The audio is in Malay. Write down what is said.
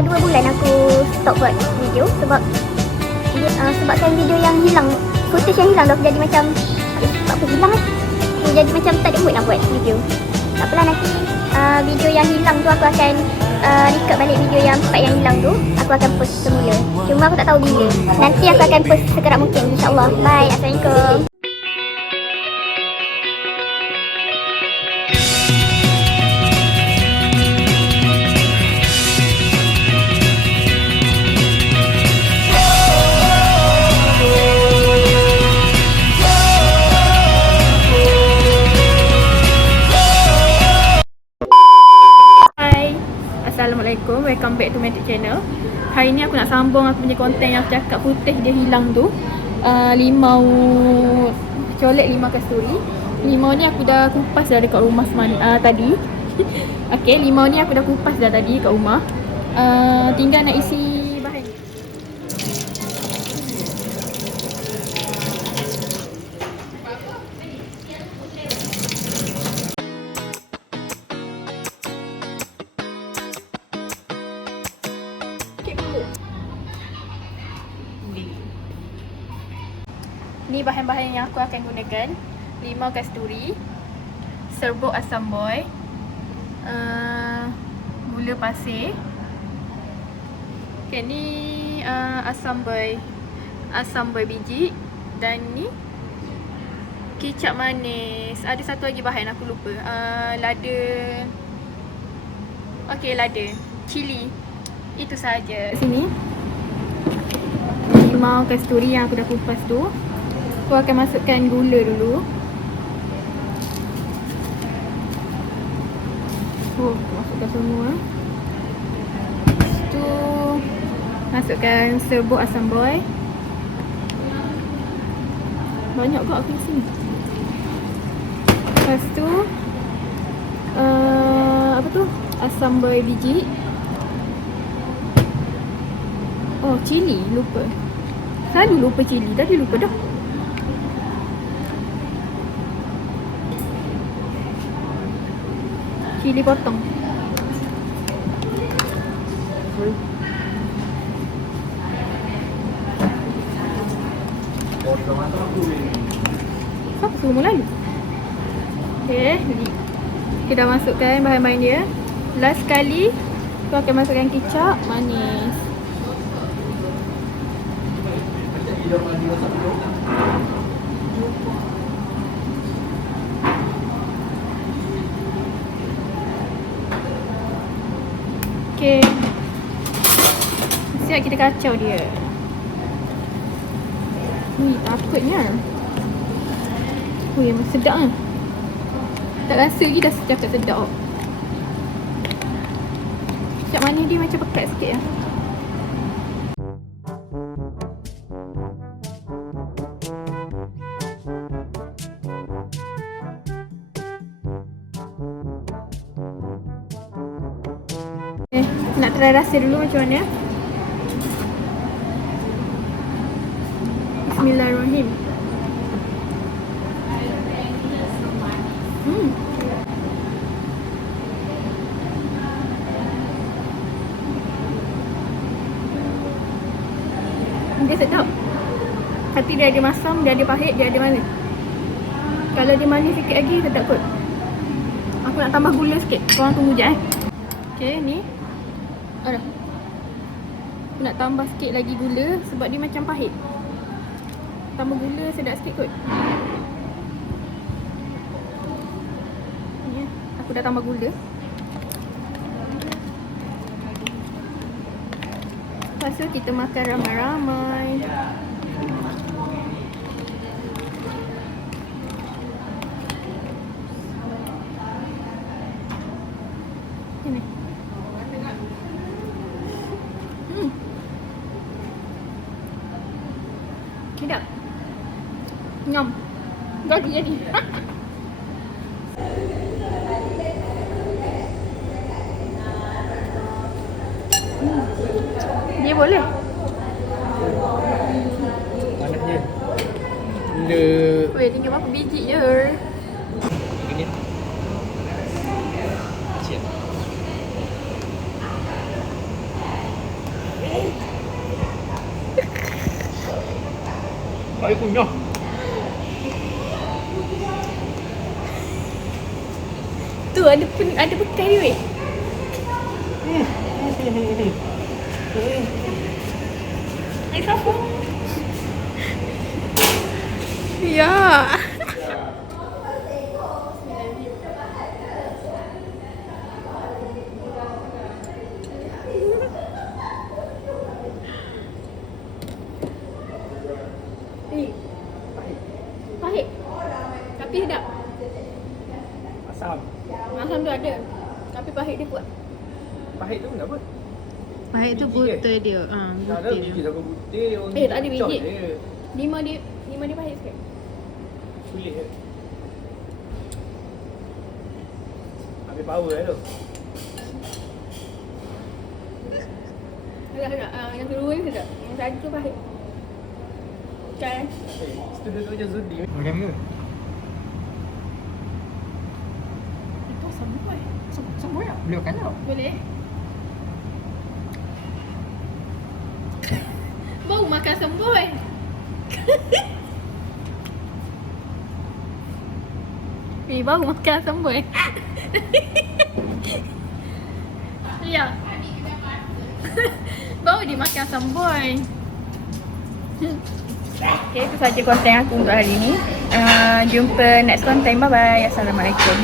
dah 2 bulan aku stop buat video sebabkan video yang hilang, footage yang hilang dah jadi macam apa hilang jadi macam tak ada mood nak buat video. Tak apalah, nanti video yang hilang tu aku akan record balik video yang part yang hilang tu, aku akan post semula. Cuma aku tak tahu bila. Nanti aku akan post segera mungkin, insyaAllah. Bye, Assalamualaikum. Assalamualaikum, welcome back to Magic Channel. Hari ni aku nak sambung aku punya konten yang aku cakap footage dia hilang tu. Limau colek, limau kasturi. Limau ni aku dah kupas dah dekat rumah tadi. Okay, limau ni aku dah kupas dah tadi kat rumah. Tinggal nak isi bahan. Ni bahan-bahan yang aku akan gunakan: limau kasturi, serbuk asam boy, gula pasir. Okay, ni asam boy biji, dan ni kicap manis. Ada satu lagi bahan aku lupa. Lada. Okay, lada, cili. Itu sahaja. Sini limau kasturi yang aku dah kupas tu. Aku akan masukkan gula dulu. Masukkan semua. Lepas tu masukkan serbuk asam boy. Banyak kot aku sini. Lepas tu apa tu? Asam boy biji. Oh, cili lupa. Selalu lupa cili. Tadi lupa dah. Cili potong. Siapa suruh mula lalu? Okay, kita dah masukkan bahan-bahan dia. Last sekali aku akan masukkan kicap manis. Okay, siap kita kacau dia. Takutnya. Memang sedap kan. Tak rasa lagi dah cakap sedap. Kicap manis dia macam pekat sikit lah. Nak try rasa dulu macam mana. Bismillahirrahmanirrahim. Dia sedap. Tapi dia ada masam, dia ada pahit, dia ada manis. Kalau dia manis sikit lagi sedap kot. Aku nak tambah gula sikit. Korang tunggu je Okay, ni. Aduh. Aku nak tambah sikit lagi gula sebab dia macam pahit. Tambah gula sedap sikit kot. Ni, aku dah tambah gula. Lepas tu kita makan ramai-ramai. Ini. Sedap. Nyam. Jadi. Dia boleh. Panasnya. Gula. Weh, tinggal berapa biji je. Ini. Kecil. Air kunyah. Tu ada bekas dia weh. Air siapa? Ya. Pahit. Tapi sedap. Asam. Asam tu ada. Tapi pahit dia kuat. Pahit tu kenapa? Pahit tu Biji buta dia. Tak ada Buta biji dia. sampai putih dia. orang Tak ada cocok biji. dia. Lima dia pahit sikit. Sulit je. Habis power tu. Agak-agak. Yang kedua ni sedap. Yang tadi tu pahit. Kan? Situ dia tu macam zudi. Makan ke? Itu sambal. Sambal ya? Boleh makan tau. Boleh. Bau makan semboi. Bau makan semboi. Ya. Bau dimakan semboi. Okay, itu saja konten aku untuk hari ni. Jumpa next konten. Bye bye. Assalamualaikum.